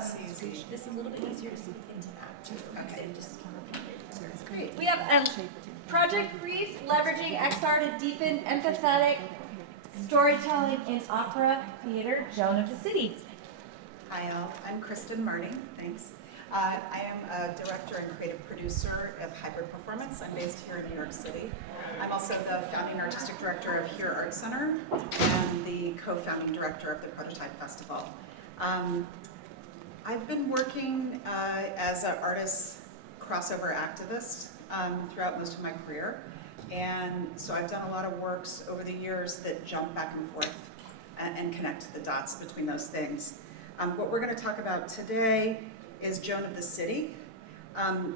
That's easy. This is a little bit easier to see into that too. Okay. That's great. We have Project Brief, leveraging XR to deepen empathetic storytelling in opera theater, Joan of the City. Hi all, I'm Kristin Marting, thanks. I am a director and creative producer of hybrid performance. I'm based here in New York City. I'm also the founding artistic director of Here Art Center and the co-founding director of the Prototype Festival. I've been working as an artist crossover activist throughout most of my career. And so I've done a lot of works over the years that jump back and forth and connect the dots between those things. What we're going to talk about today is Joan of the City.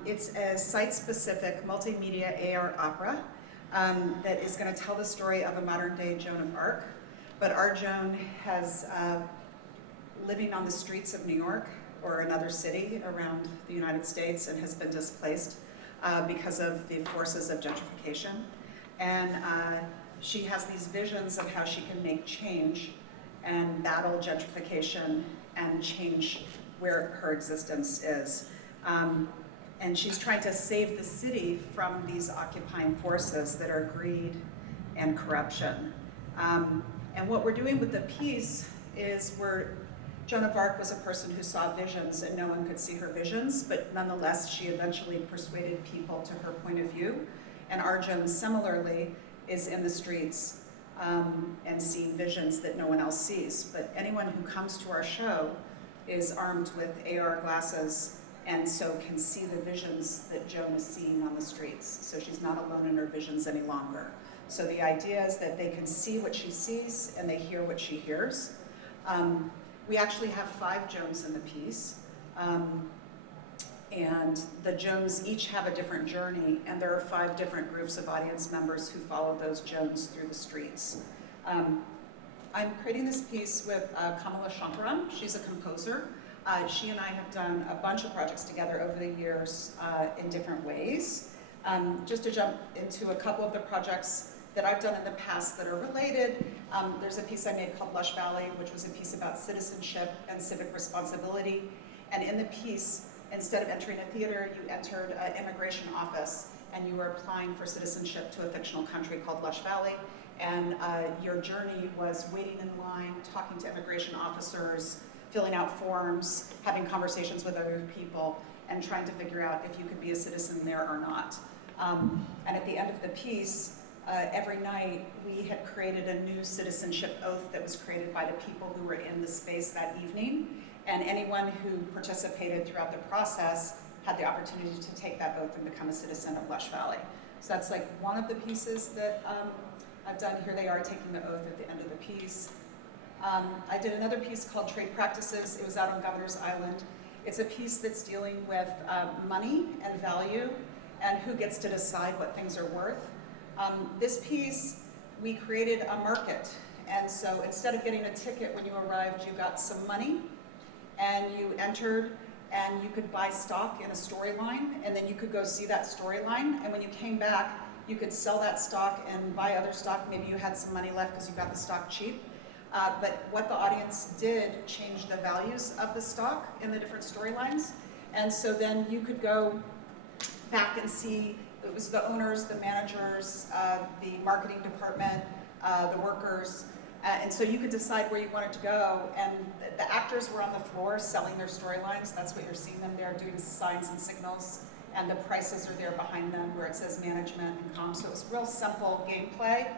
It's a site-specific multimedia AR opera that is going to tell the story of a modern-day Joan of Arc. But our Joan has living on the streets of New York or another city around the United States and has been displaced because of the forces of gentrification. And she has these visions of how she can make change and battle gentrification and change where her existence is. And she's trying to save the city from these occupying forces that are greed and corruption. And what we're doing with the piece is Joan of Arc was a person who saw visions and no one could see her visions, but nonetheless she eventually persuaded people to her point of view. And our Joan similarly is in the streets and seeing visions that no one else sees. But anyone who comes to our show is armed with AR glasses and so can see the visions that Joan is seeing on the streets. So she's not alone in her visions any longer. So the idea is that they can see what she sees and they hear what she hears. We actually have 5 Joans in the piece. And the Joans each have a different journey, and there are 5 different groups of audience members who follow those Joans through the streets. I'm creating this piece with Kamala Shankaram. She's a composer. She and I have done a bunch of projects together over the years in different ways. Just to jump into a couple of the projects that I've done in the past that are related, there's a piece I made called Lush Valley, which was a piece about citizenship and civic responsibility. And in the piece, instead of entering a theater, you entered an immigration office and you were applying for citizenship to a fictional country called Lush Valley. And your journey was waiting in line, talking to immigration officers, filling out forms, having conversations with other people, and trying to figure out if you could be a citizen there or not. And at the end of the piece, every night we had created a new citizenship oath that was created by the people who were in the space that evening. And anyone who participated throughout the process had the opportunity to take that oath and become a citizen of Lush Valley. So that's like one of the pieces that I've done. Here they are taking the oath at the end of the piece. I did another piece called Trade Practices. It was out on Governor's Island. It's a piece that's dealing with money and value and who gets to decide what things are worth. This piece, we created a market. And so instead of getting a ticket when you arrived, you got some money and you entered and you could buy stock in a storyline and then you could go see that storyline. And when you came back, you could sell that stock and buy other stock. Maybe you had some money left because you got the stock cheap. But what the audience did changed the values of the stock in the different storylines. And so then you could go back and see, it was the owners, the managers, the marketing department, the workers, and so you could decide where you wanted to go. And the actors were on the floor selling their storylines. That's what you're seeing them there, doing signs and signals, and the prices are there behind them where it says management and comp. So it was real simple gameplay.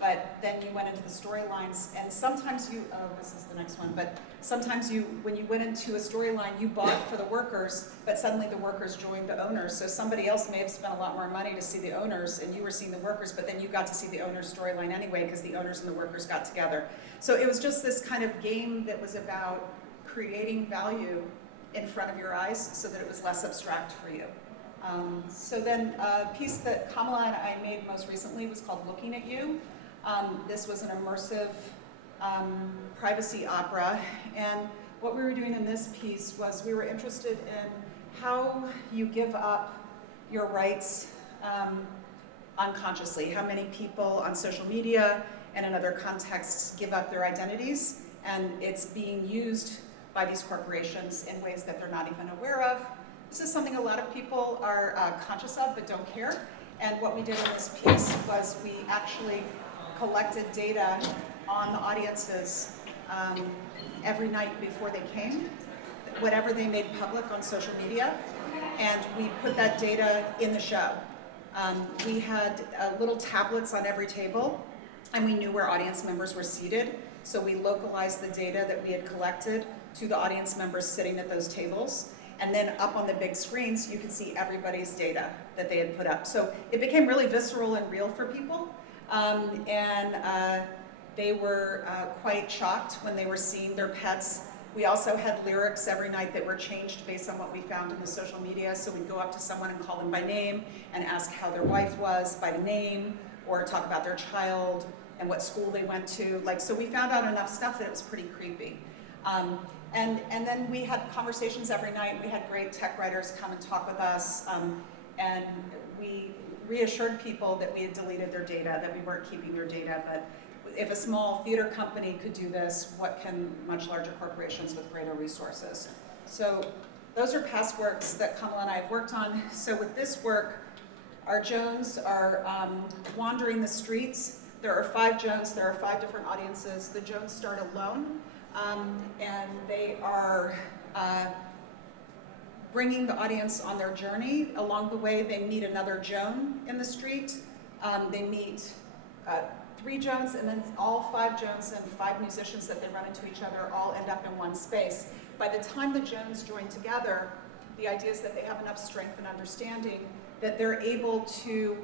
But then you went into the storylines, and sometimes this is the next one, but sometimes when you went into a storyline, you bought for the workers, but suddenly the workers joined the owners. So somebody else may have spent a lot more money to see the owners, and you were seeing the workers, but then you got to see the owners' storyline anyway, because the owners and the workers got together. So it was just this kind of game that was about creating value in front of your eyes so that it was less abstract for you. So then a piece that Kamala and I made most recently was called Looking at You. This was an immersive privacy opera, and what we were doing in this piece was we were interested in how you give up your rights unconsciously, how many people on social media and in other contexts give up their identities, and it's being used by these corporations in ways that they're not even aware of. This is something a lot of people are conscious of but don't care. And what we did in this piece was we actually collected data on the audiences every night before they came, whatever they made public on social media, and we put that data in the show. We had little tablets on every table, and we knew where audience members were seated, so we localized the data that we had collected to the audience members sitting at those tables. And then up on the big screens, you could see everybody's data that they had put up. So it became really visceral and real for people. They were quite shocked when they were seeing their pets. We also had lyrics every night that were changed based on what we found in the social media. So we'd go up to someone and call them by name and ask how their wife was by name, or talk about their child and what school they went to. So we found out enough stuff that it was pretty creepy. And then we had conversations every night. We had great tech writers come and talk with us, and we reassured people that we had deleted their data, that we weren't keeping their data. But if a small theater company could do this, what can much larger corporations with greater resources? So those are past works that Kamala and I have worked on. So with this work, our Joans are wandering the streets. There are 5 Joans, there are 5 different audiences. The Joans start alone. And they are bringing the audience on their journey. Along the way, they meet another Joan in the street. They meet 3 Joans, and then all 5 Joans and 5 musicians that they run into each other all end up in one space. By the time the Joans join together, the idea is that they have enough strength and understanding that they're able to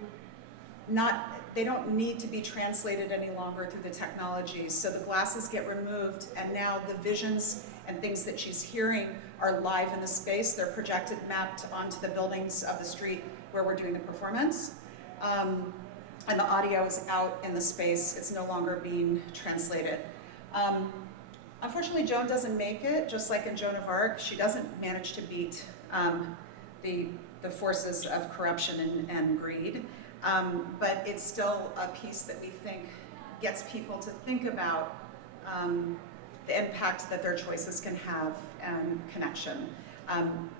they don't need to be translated any longer through the technologies. So the glasses get removed, and now the visions and things that she's hearing are live in the space. They're projected, mapped onto the buildings of the street where we're doing the performance. And the audio is out in the space. It's no longer being translated. Unfortunately, Joan doesn't make it, just like in Joan of Arc. She doesn't manage to beat the forces of corruption and greed. But it's still a piece that we think gets people to think about the impact that their choices can have and connection.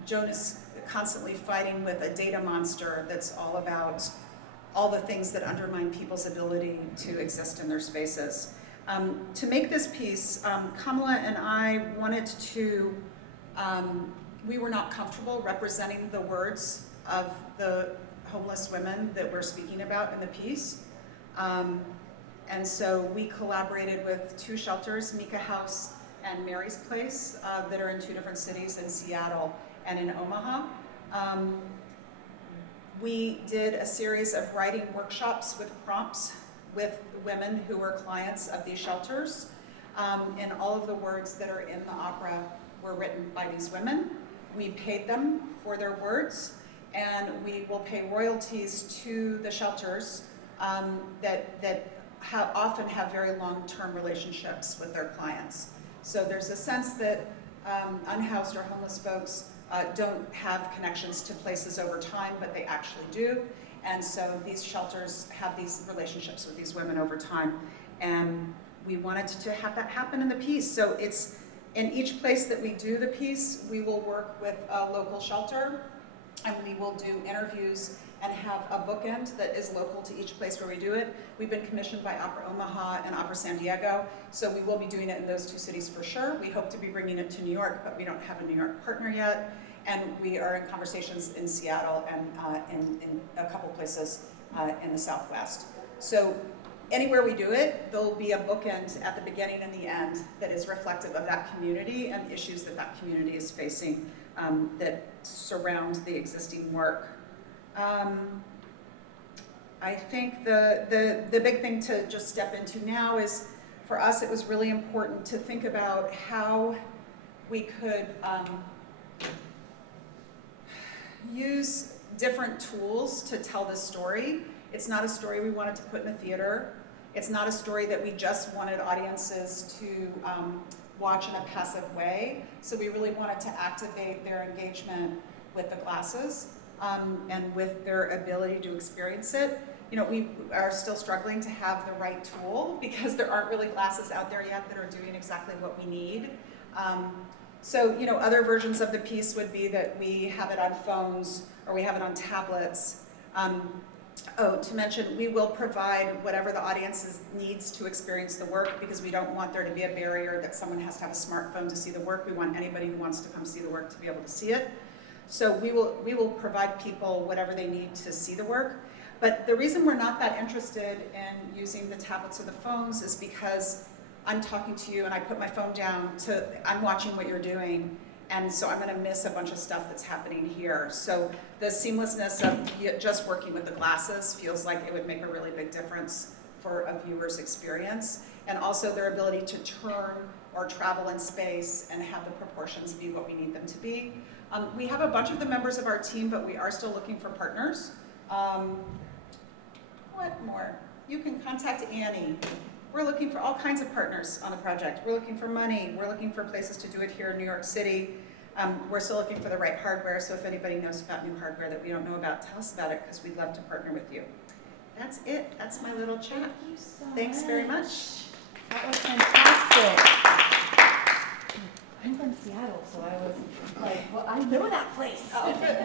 Joan is constantly fighting with a data monster that's all about all the things that undermine people's ability to exist in their spaces. To make this piece, Kamala and I wanted to, we were not comfortable representing the words of the homeless women that we're speaking about in the piece. And so we collaborated with 2 shelters, Mika House and Mary's Place, that are in 2 different cities, in Seattle and in Omaha. We did a series of writing workshops with prompts with women who were clients of these shelters. And all of the words that are in the opera were written by these women. We paid them for their words, and we will pay royalties to the shelters that often have very long-term relationships with their clients. So there's a sense that unhoused or homeless folks don't have connections to places over time, but they actually do. And so these shelters have these relationships with these women over time. And we wanted to have that happen in the piece. So it's in each place that we do the piece, we will work with a local shelter, and we will do interviews and have a bookend that is local to each place where we do it. We've been commissioned by Opera Omaha and Opera San Diego, so we will be doing it in those 2 cities for sure. We hope to be bringing it to New York, but we don't have a New York partner yet. And we are in conversations in Seattle and in a couple places in the Southwest. So anywhere we do it, there'll be a bookend at the beginning and the end that is reflective of that community and issues that that community is facing that surround the existing work. I think the big thing to just step into now is, for us, it was really important to think about how we could use different tools to tell this story. It's not a story we wanted to put in the theater. It's not a story that we just wanted audiences to watch in a passive way. So we really wanted to activate their engagement with the glasses and with their ability to experience it. You know, we are still struggling to have the right tool because there aren't really glasses out there yet that are doing exactly what we need. So, other versions of the piece would be that we have it on phones or we have it on tablets. To mention, we will provide whatever the audience needs to experience the work, because we don't want there to be a barrier that someone has to have a smartphone to see the work. We want anybody who wants to come see the work to be able to see it. So we will provide people whatever they need to see the work. But the reason we're not that interested in using the tablets or the phones is because I'm talking to you and I put my phone down I'm watching what you're doing, and so I'm going to miss a bunch of stuff that's happening here. So the seamlessness of just working with the glasses feels like it would make a really big difference for a viewer's experience, and also their ability to turn or travel in space and have the proportions be what we need them to be. We have a bunch of the members of our team, but we are still looking for partners. What more? You can contact Annie. We're looking for all kinds of partners on the project. We're looking for money. We're looking for places to do it here in New York City. We're still looking for the right hardware, so if anybody knows about new hardware that we don't know about, tell us about it, because we'd love to partner with you. That's it. That's my little chat. Thank you so Thanks very much. That was fantastic. I'm from Seattle, so I was like, well, I know that place. Oh, good.